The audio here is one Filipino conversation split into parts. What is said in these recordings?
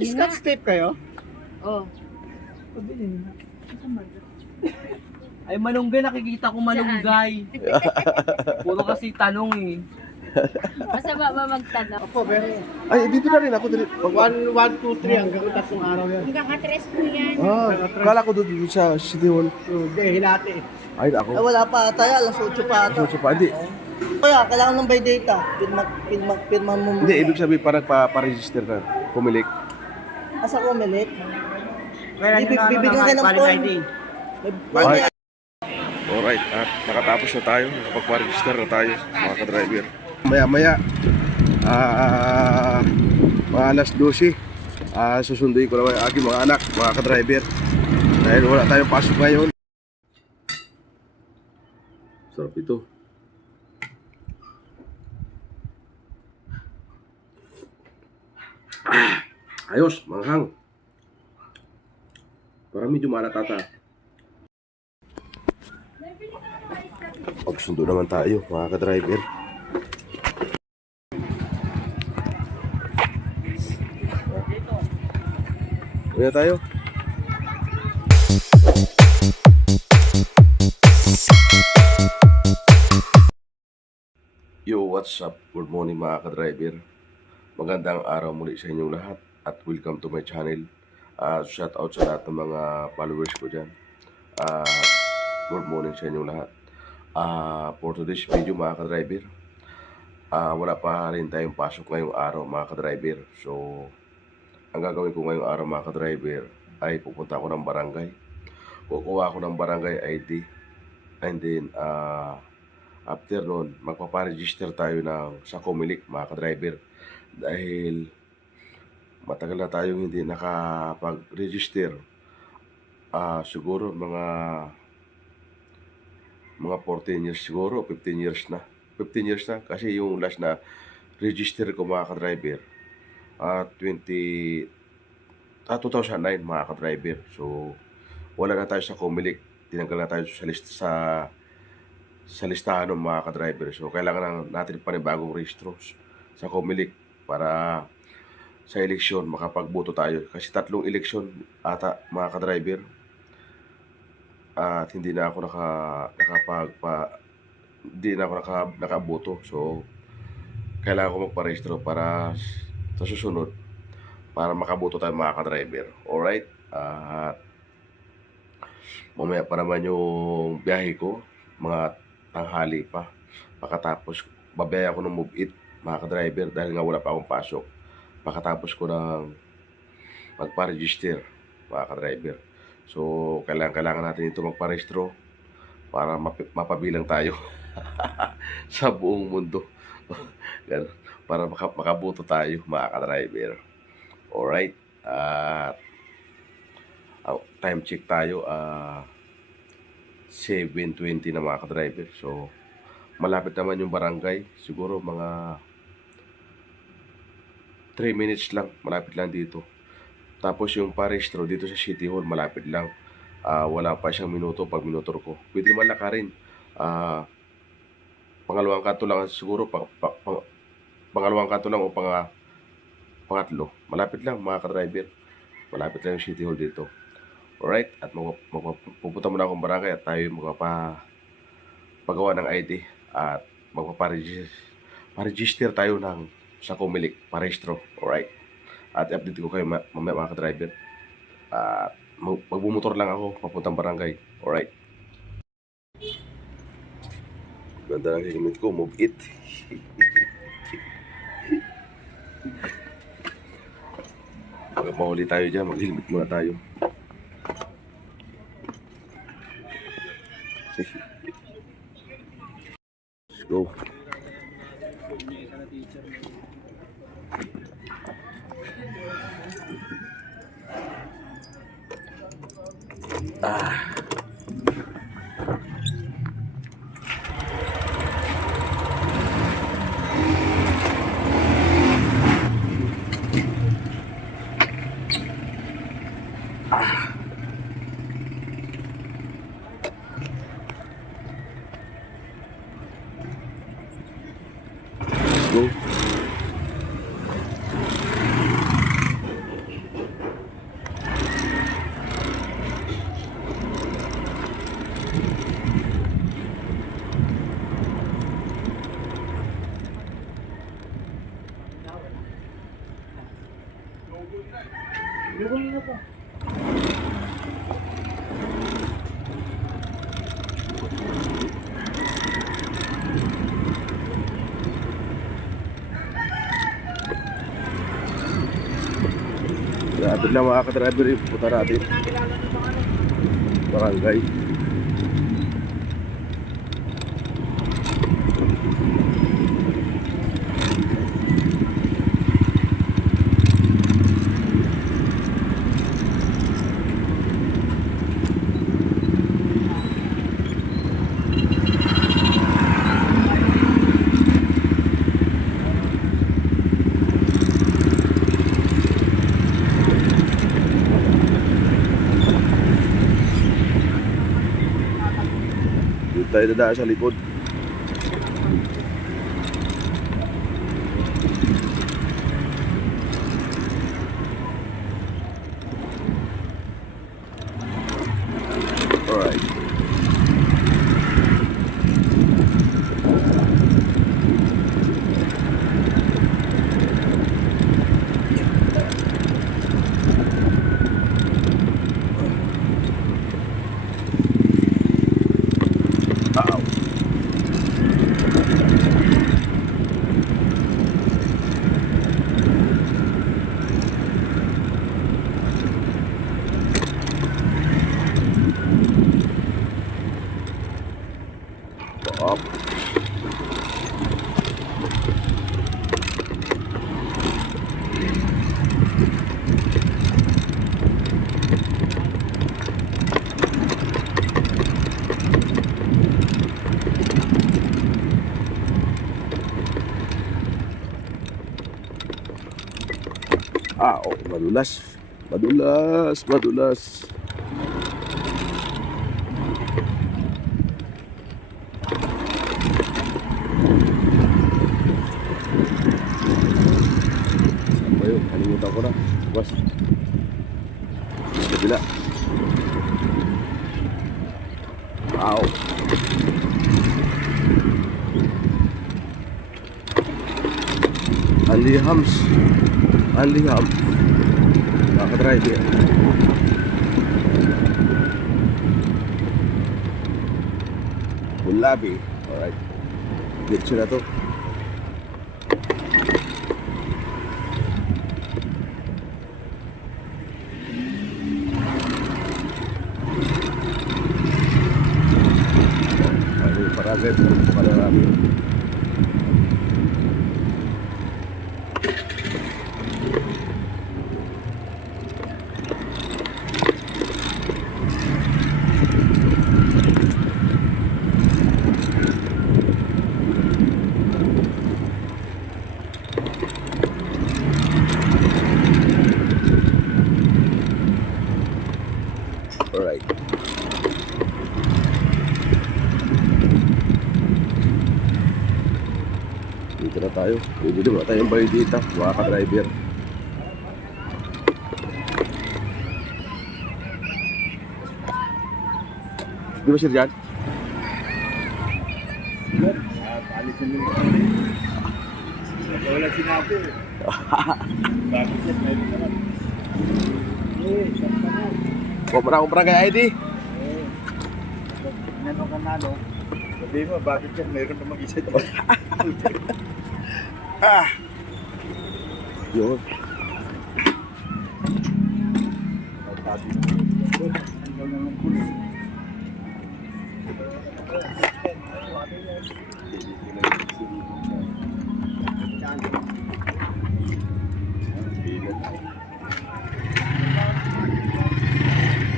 Scotch tape kayo? Oh. Ay, malunggay, nakikita ko malunggay. Puro kasi tanong eh. Masama ba magtanong? Opo, pero Ay, dito na rin ako. 1, 2, 3 hanggang 3 araw yan. Hanggang ka-tres po yan. Kala ko doon sa City Hall. Hindi, hinati. Ay, ako. Wala pa tayo, alas 8 pa ata. So, pa, hindi. Kaya, kailangan ng by data. Pirma mo muna. Hindi, ibig sabihin parang pa-register ka. Pumilik. Asa ko, Melit? Kaya Bibigyan ka ng phone. Alright. Alright, at nakatapos na tayo. Nakapag-register na tayo, mga ka-driver. Maya-maya, mga alas 12, susunduin ko naman ang aking mga anak, mga ka-driver. Dahil wala tayong pasok ngayon. Sarap ito. Ayos, manghang. Parang medyo maalat-ata. Pagsundo naman tayo, mga ka-driver. Uwi na tayo. Yo, what's up? Good morning mga ka-driver. Magandang araw muli sa inyong lahat at welcome to my channel. Shout out sa lahat ng mga followers ko dyan. Good morning sa inyong lahat. For today's video mga ka-driver, wala pa rin tayong pasok ngayong araw mga ka-driver. So, ang gagawin ko ngayong araw mga ka-driver ay pupunta ako ng barangay. Kukuha ako ng barangay ID. And then, after nun, magpaparegister tayo sa Comelec mga ka-driver. Dahil matagal na tayong hindi nakapag-register. Siguro mga 14 years siguro, 15 years na. 15 years na kasi yung last na register ko mga ka-driver 2009 mga ka-driver. So wala na tayo sa Comelec, tinanggal na tayo sa listahan ng mga ka-driver. So kailangan natin panibagong registro sa Comelec para sa eleksyon makapagboto tayo. Kasi 3 eleksyon ata mga ka-driver. At hindi na ako nakaboto. So kailangan ko magparehistro para sa susunod para makaboto tayo mga ka-driver. Alright? Mamaya pa naman yung biyahe ko, mga tanghali pa. Pagkatapos babaya ako ng Move It mga ka-driver dahil nga wala pa akong pasok. Pagkatapos ko ng magpa-register mga ka-driver. So, kailangan natin ito magparehistro para mapabilang tayo sa buong mundo. Para makaboto tayo, mga ka-driver. Alright. Time check tayo. 7:20 na mga ka-driver. So, malapit naman yung barangay. Siguro mga 3 minutes lang. Malapit lang dito. Tapos yung parehistro dito sa City Hall, malapit lang. Wala pa siyang minuto pag minutor ko. Pwede naman lakarin. Pangalawang kanto lang siguro. Pangalawang kanto lang o pangatlo. Malapit lang mga ka-driver. Malapit lang yung City Hall dito. Alright? At pupunta muna akong barangay at tayo magpapagawa ng ID. At magpaparegister tayo sa Comelec. Parehistro. Alright? At update ko kayo mamaya mga ka-driver. Magbumotor lang ako papuntang barangay. Alright. Ganda ng helmet ko. Move It. Magpahuli tayo dyan. Mag-helmet muna tayo. Let's go. Let's go. Grabe na mga ka-driver yung puta natin. Barangay. Dito tayo dadaan sa likod. Alright. Uh-oh. Up. Oh, madulas. Madulas, madulas. Saan ba yun? Kalimutan ko na. Bas. Sa kabila. Wow. Alihams. Aliham. Nakaka-drive yan. Bulabi. Alright. Diretso na to. Ano yung parazit? Para namin. Alright. Dito na tayo. Pwede naman tayong bayadita, mga ka-driver. Di ba sir dyan? Wala sinabi. Bakit yan? Meron naman. Kumpara kay ID. Nano ka na, no? Sabi mo, bakit yan? Meron namang isa dyan. Yun.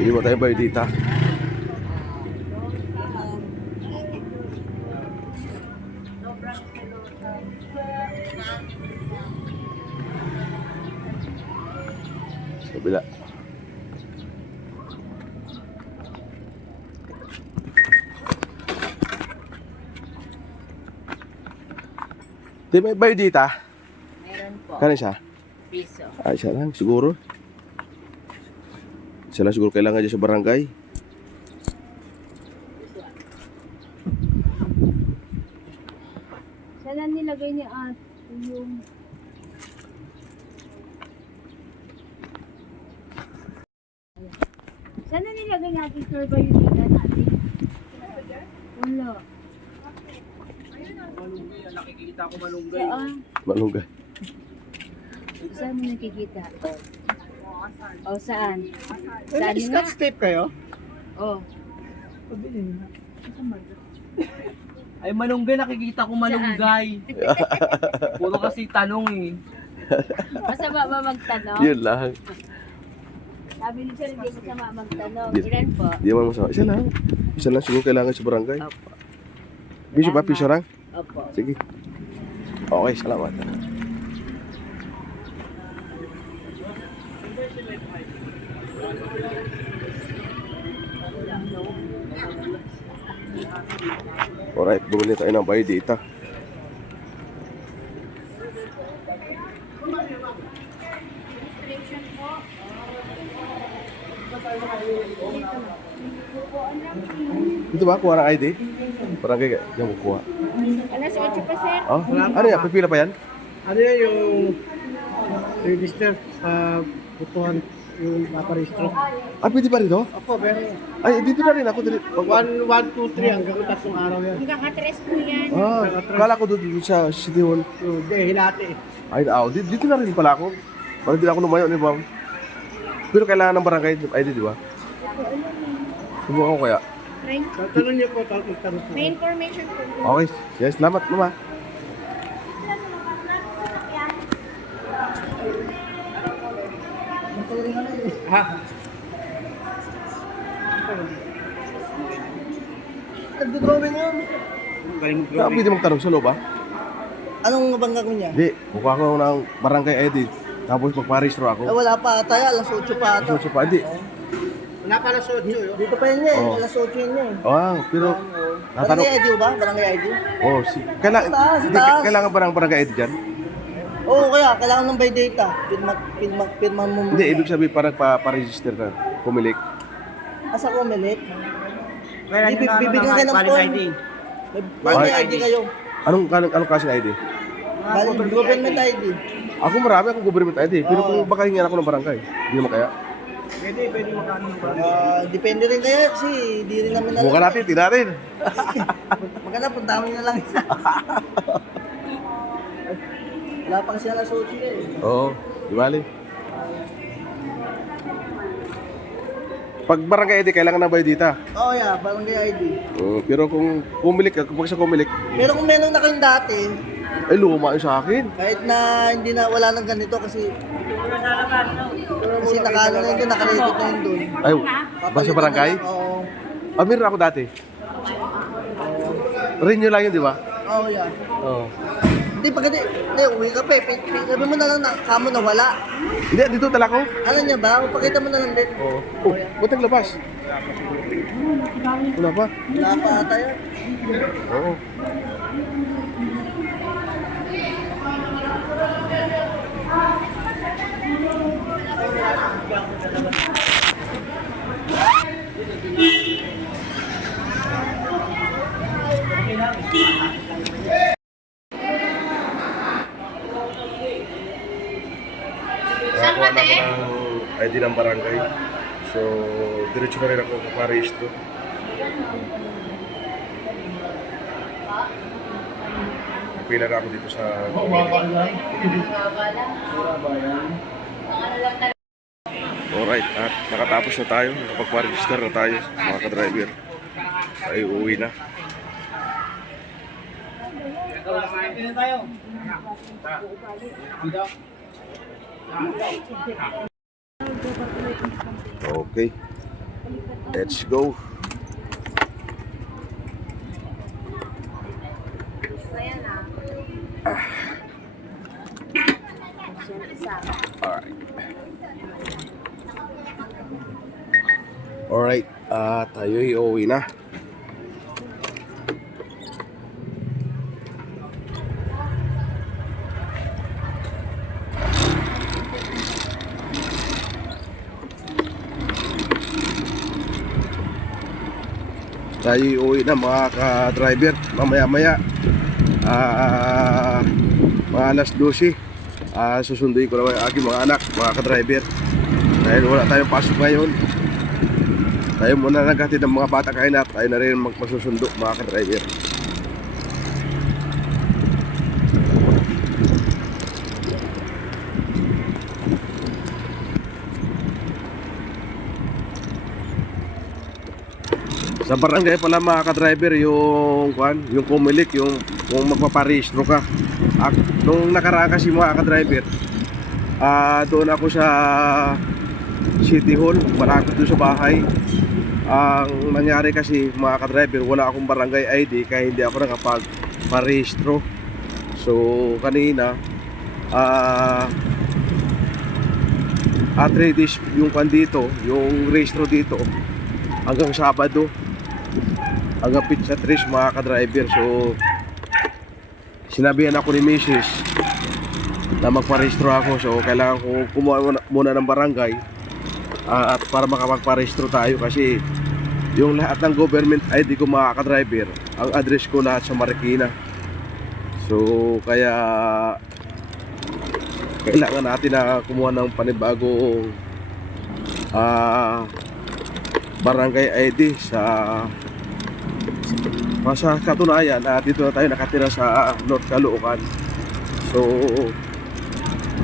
Hindi mo tayo bayadita. Sa kabila. Di may bayadita? Meron po. Kano siya? Piso. Ay, siya lang, siguro. Siya lang siguro kailangan dyan sa barangay. Saan nilagay niya yung Saan na nilagay natin server yung data natin? Wala. Malunggay, nakikita ko malunggay. Saan? Malunggay. Saan mo nakikita? O saan? May Saan nga? scotch tape kayo? Oh. Pabili na. Ay malunggay, nakikita ko malunggay. Puro kasi tanong eh. Masama ba magtanong? Yun lang. Sabi ni Sir, hindi masama magtanong. Yes. Ilan po? Di mo masama. Isa lang. Isa lang siguro kailangan sa barangay. Opo. Piso ba? Piso lang? Opo. Sige. Okay, salamat. Alright, bumili tayo ng buy data. Dito ba? Kuha ng ID? Barangay ka. Diyan mo kuha. Alas 8 pa, Sir. Oh? Ano yan? Pipila pa yan? Ano yan yung register sa butuhan yung naparehistro? Ah, pwede pa rito? Ako, pero Ay, dito na rin ako. 1, 2, 3 hanggang 3 araw yan. Hanggang ka-3 po yan. Ah, kala ko doon sa City Hall. Hindi, hilati eh. Ay, dito na rin pala ako. Parang hindi na ako lumayo, di ba? Pero kailangan ng barangay ID, di ba? Subukan ko kaya. Tanong niyo po, tanong po. May information po. Okay. Yes, salamat, mama. Ha? Nagdodrawing yun. Kaya pwede magtanong sa loob, ah? Anong bangga ko niya? Hindi, kukuha ko ng barangay ID. Tapos magparehistro ako. Wala pa ata, alas 8 pa ata. So, pa, hindi. Wala pa alas 8 yun. Dito pa yun niya eh, Oo. alas 8 yun niya eh. Ah, pero Barangay ID ba? Barangay ID? oh, kailangan, Taas, hindi, taas. kailangan ba ng barangay ID dyan? Oo, kaya kailangan ng by data. Pirma mo. Hindi, ibig sabihin parang pa-register na. Pumilik. Asa ko umilit? Bibigyan ka ng form. Barangay ID kayo. Anong klaseng ID? Government ID. Ako marami akong government ID. Pero kung baka hingyan ako ng barangay, hindi naman kaya. Depende rin kaya kasi di rin namin alam. Bukan natin, tinarin. Maganda, puntahan na lang. Wala pang siya na suot eh. Oo, di bali. Pag barangay ID, kailangan na ba dita? Oo, yeah, barangay ID. Pero kung pumilik ka, kung sa kumilik, Pero kung meron na kayong dati, ay luma yun sa akin. kahit na hindi na wala nang ganito kasi nakano na yun doon, nakarecord na yun doon. Ay, ba sa barangay? Oo. Ah, meron ako dati. Renew lang yun, di ba? Oo, yeah. Oo. Hindi, pag hindi, uwi ka pa eh. Sabi mo na lang na kamo na wala. Hindi, dito tala ko. Ano niya ba? Pakita mo na lang din. Oo. Oh, ba't naglabas? Wala pa? Wala pa ata yan. Oo. Nakakuha na ako ng ID ng barangay. So, diretso na rin ako kaparehistro. Pila na ako dito sa... Alright, at nakatapos na tayo. Nakapag-register na tayo, mga ka-driver. Ay, uuwi na. Okay. Let's go. Alright. Alright, tayo'y uuwi na. Tayo'y uuwi na mga ka-driver. Mamaya-maya mga alas 12 susunduin ko naman ang aking mga anak, mga ka-driver, dahil wala tayong pasok ngayon. Tayo muna naghatid ng mga bata kain at tayo na rin magpasusundo mga ka-driver. Sa barangay pala mga ka-driver yung kumilik, yung kung magpaparehistro ka. Nung nakaraan kasi mga ka-driver, doon ako sa City Hall, malapit doon sa bahay. Ang nangyari kasi mga ka-driver, wala akong barangay ID kaya hindi ako nakapag-parehistro. So kanina 3 days yung dito, yung rehistro dito hanggang Sabado, hanggang Pizza 3 mga ka-driver. So sinabihan ako ni Mrs. na magparehistro ako, so kailangan ko kumuha muna ng barangay at para makapagparehistro tayo kasi yung lahat ng government ID ko mga ka-driver, ang address ko lahat sa Marikina. So kaya kailangan natin na kumuha ng panibagong barangay ID sa katunayan dito na tayo nakatira sa North Caloocan. So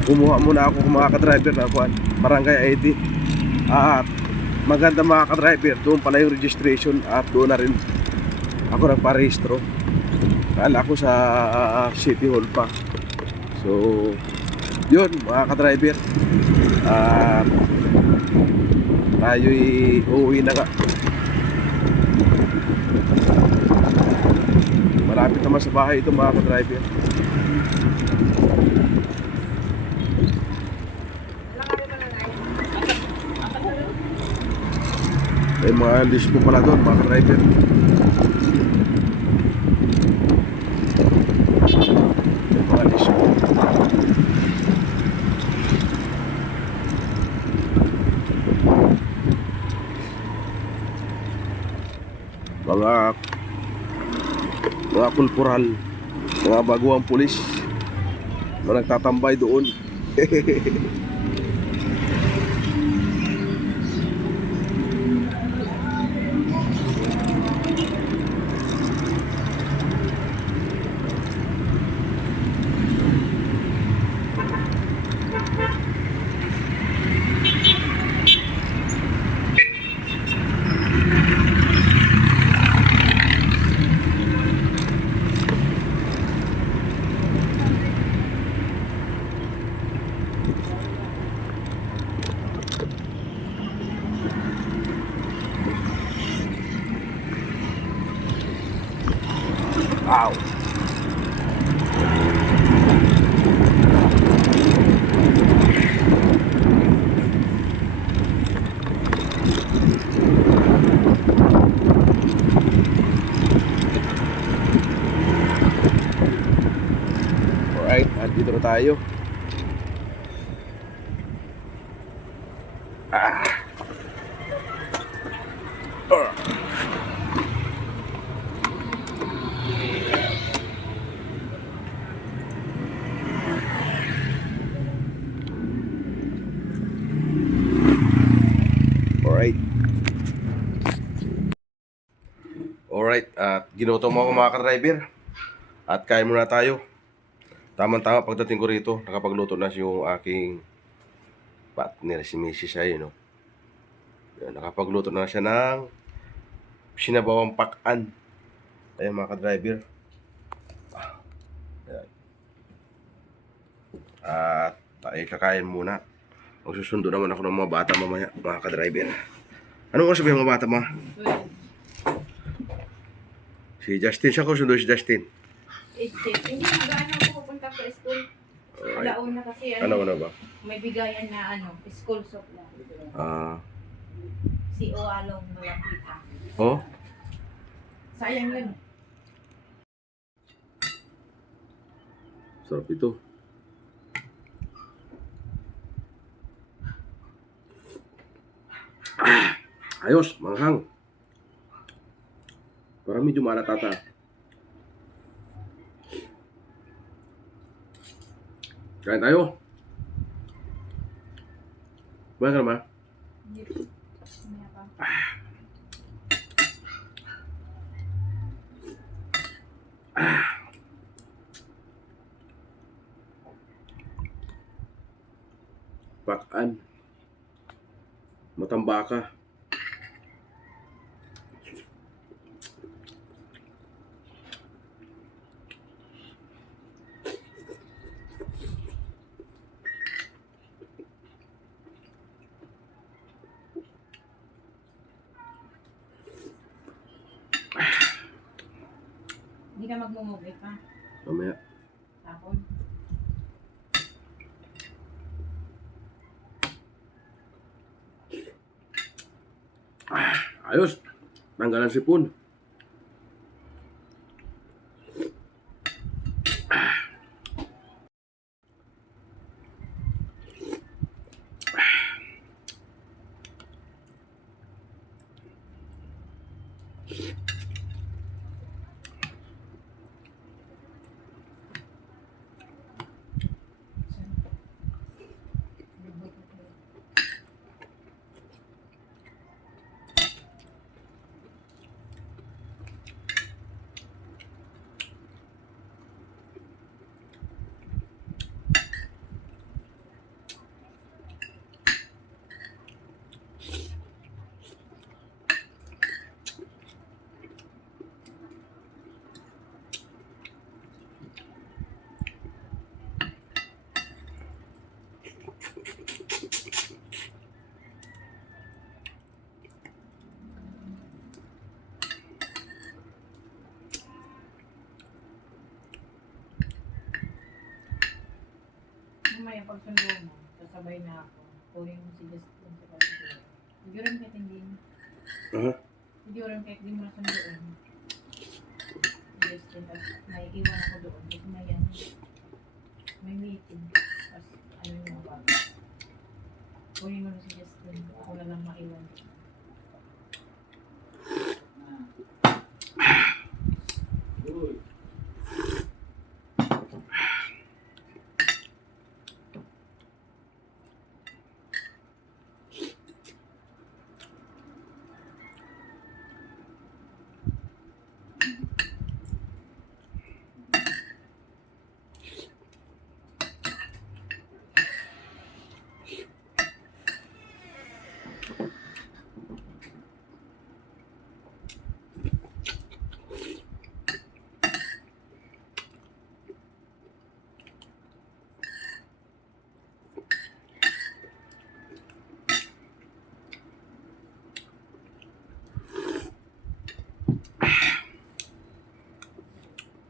kumuha muna ako mga ka-driver na barangay ID at maganda mga ka-driver, doon pala yung registration at doon na rin ako nagparehistro. Kala ko sa City Hall pa. So yun mga ka-driver, tayo'y uuwi na nga. Malapit naman sa bahay ito mga ka-driver. May mga lispo pala doon mga ka-driver. May mga lispo. Mga kulpural, mga baguang pulis na nagtatambay doon. Wow. Alright, dito na tayo. Alright, at ginutom ako mga ka-driver. At kain muna tayo. Tama-tama pagdating ko rito, nakapagluto na yung aking partner, si Mrs. ay, no? Yan, nakapagluto na siya ng sinabawang pakan. Ayan mga ka-driver. Ayan. At tayo kakain muna. Magsusundo naman ako ng mga bata mamaya, mga ka-driver. Ano ko sabihin mga bata mo? Si Justin, siya ko sundo si Justin. Hindi mag-ano ako pupunta sa school. Alright. Launa kasi Ano ba? may bigayan na school supply. Si Oalong malapit. Oh? Sayang yun. Sarap ito. Ayos, manghang. Parang medyo maalat ata. Kain tayo. Kumain ka naman? Pakan. Matambaka. Hindi ka magmumugay pa. Mamaya. Tapon. Ayos. Tanggalan sipon. Mamaya pagsundo mo, sasabay na ako. Kunin mo si Justin sa kasiguro. Hindi rin kahit hindi. Aha. Hindi rin kahit hindi mo nasundoon. Justin, tapos naiiwan ako doon. Kasi may meeting. Tapos ano yung mga bago. Kunin mo na si Justin. Ako na lang maiwan.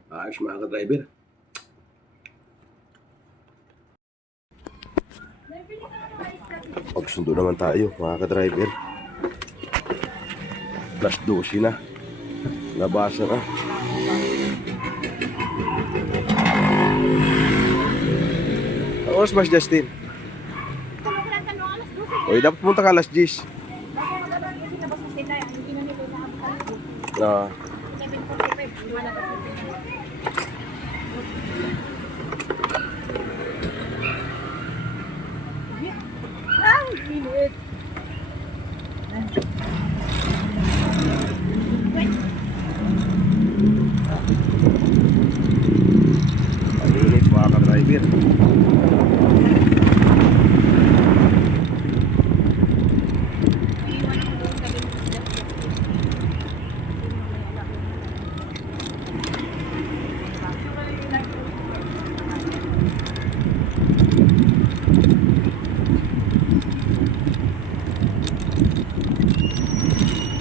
Ayos mga ka-driver. Pagsundo naman tayo mga ka-driver. Plus 12 na. Nabasa na. Ang oras ba, Justin? Oy, dapat pumunta ka alas 10. Ah. Palinit mga ka-driver.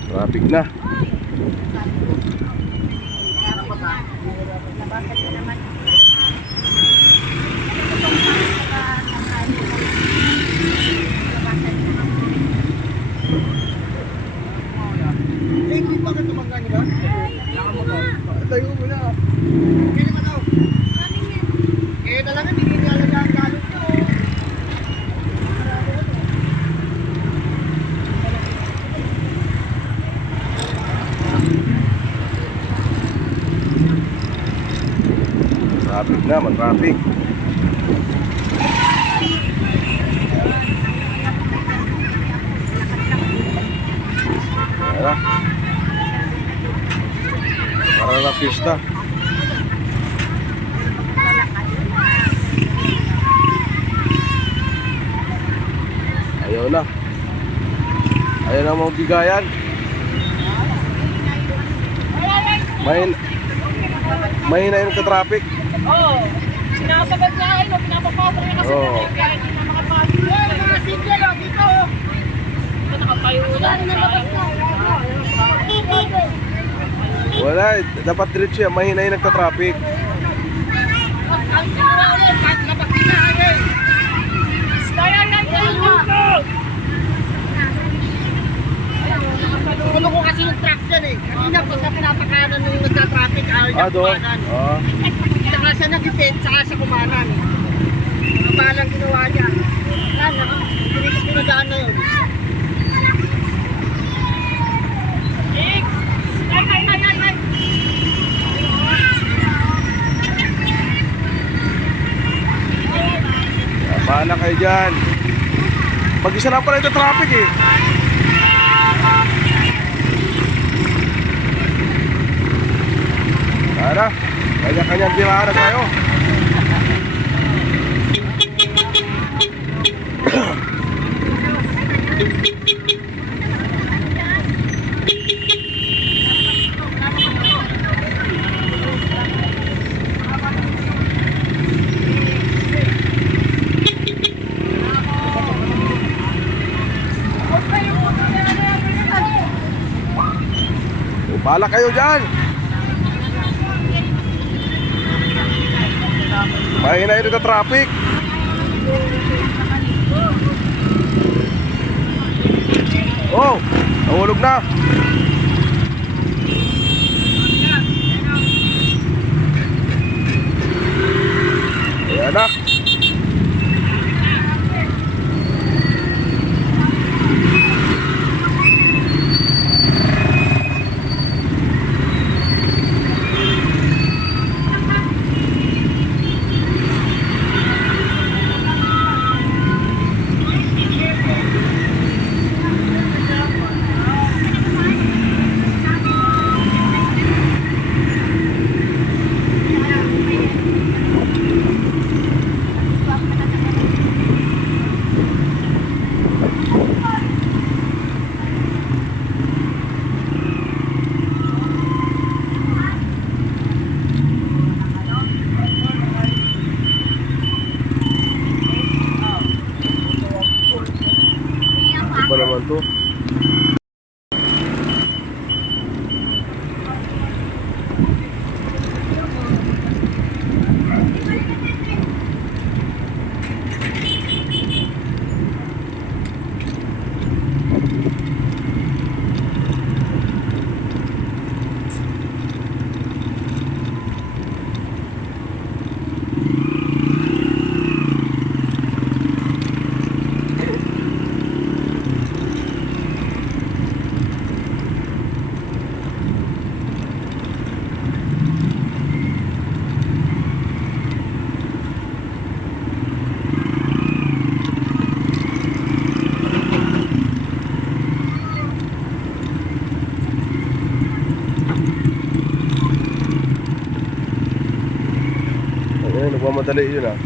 Traffic na. Tayo mo na. Kaya naman daw. Kaya talaga, hindi nila alaga ang galot nyo. Traffic na, mag-traffic. Para na pista. Ayan ang mga bigayan. Mahina yung ka-traffic. Oo. Sinasagad niya ay, pinapapasok niya kasi Oo. kaya hindi na makapasok. Mga single, dito. Nakatayo na. Wala, dapat diretso yan. Mahina yung nagka-traffic. Ano ko kasi yung truck dyan eh. Kanina pa sa pinapakanan nung nagka-traffic. Doon? Saka siya nag-event, saka siya kumanan. Mga balang ginawa niya. Yan, hindi ko pinadaan na yun. Bahala kayo dyan. Mag-isa lang pala ito traffic eh. Tara, kanya-kanyang tirahan na tayo. Bahala kayo dyan. Mahina ito na traffic. Oh, nahulog na. Ayan na. Ano ba naman to? Ayun, nagmamadali yun ah.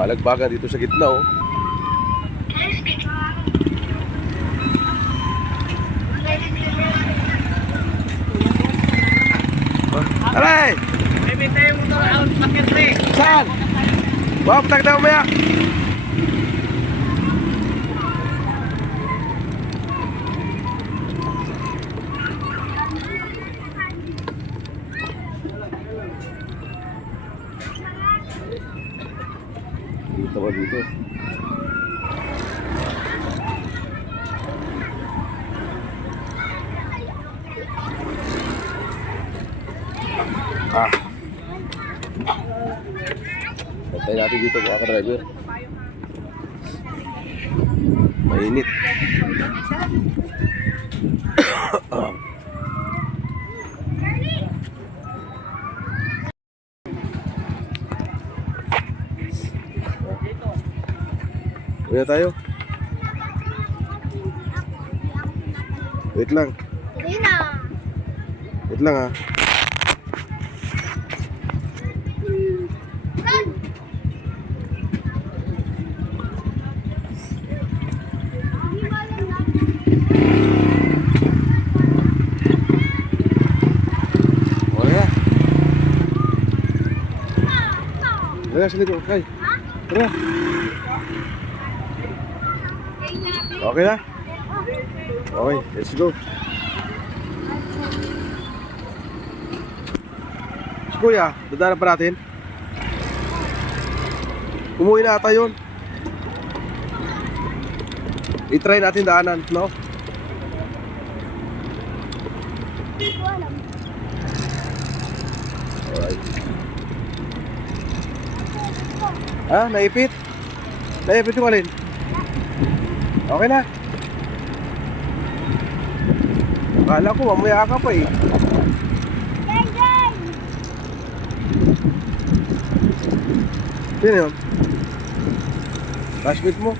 Balagbagan dito sa gitna oh. Aray! May bintay mo na out paket eh. Saan? Wow, patagda mo maya. Dito ba dito? Ah. Patay natin dito mga ka-driver. Mainit. Uwi na tayo. Wait lang. Wait lang ha. Tara, sa likod. Okay. Tara. Okay na? Okay, let's go. Si Kuya, dadaan pa natin. Umuwi na ata yun. I-try natin daanan, no? Alright. Ha? Naipit? Naipit yung alin? Okay na. Akala ko mamaya ka pa eh. Sino yun? Classmate mo?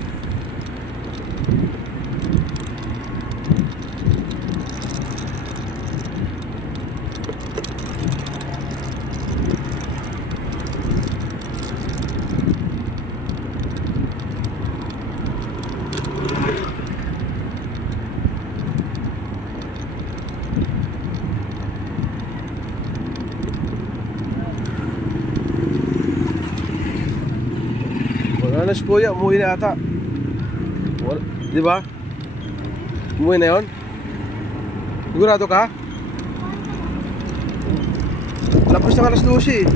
Wala na si Kuya, umuwi na ata. Di ba? Umuwi na yun? Sigurado ka? Lapos ng alas 12 eh.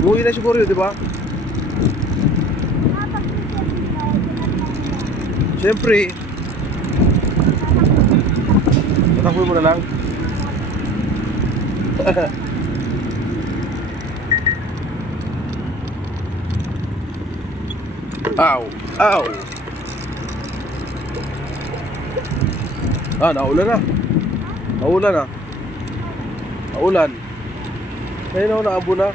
Umuwi na siguro yun, di ba? Siyempre. Tatakboy mo na lang. Ow! Ow! Ah, naulan na. Naulan na. Naulan. Kaya na naabo na.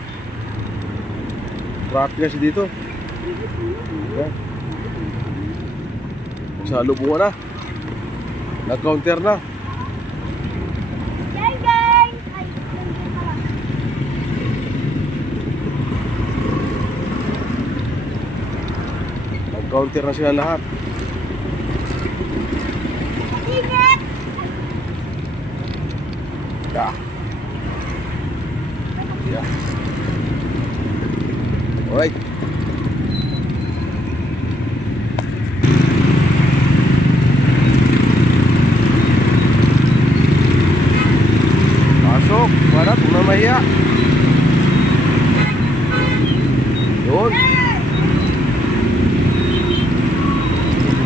Traffic kasi dito. Ayan. Sa lubungan na. Nag-counter na. Counter na sila lahat. Yeah. Yeah. Alright. Pasok. Para kung na mahiya. Yun.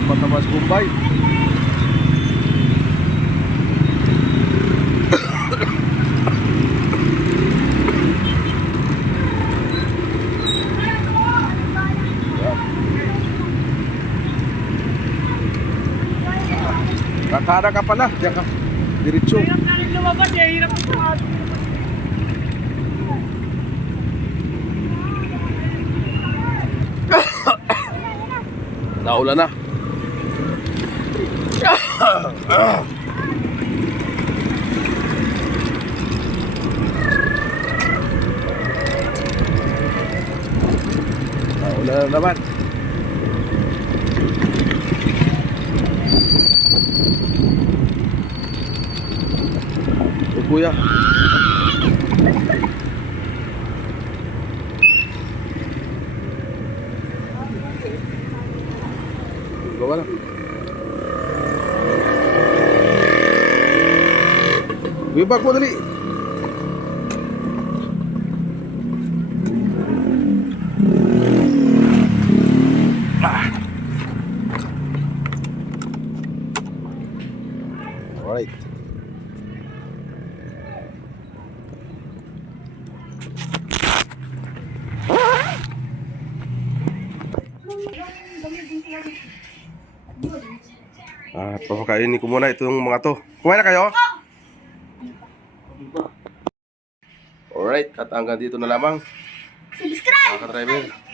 Patabas Bombay. Kakara ka pala, diyan ka. Diretso. Hirap na rin lumabas eh. Hirap na lumabas. Naulan na. Naulan na naman. kuya. Gawa na. Wibag mo dali. Alright. Papakainin ko muna itong mga to. Kumain na kayo? Alright, at hanggang dito na lamang. Subscribe! Mga ka-driver.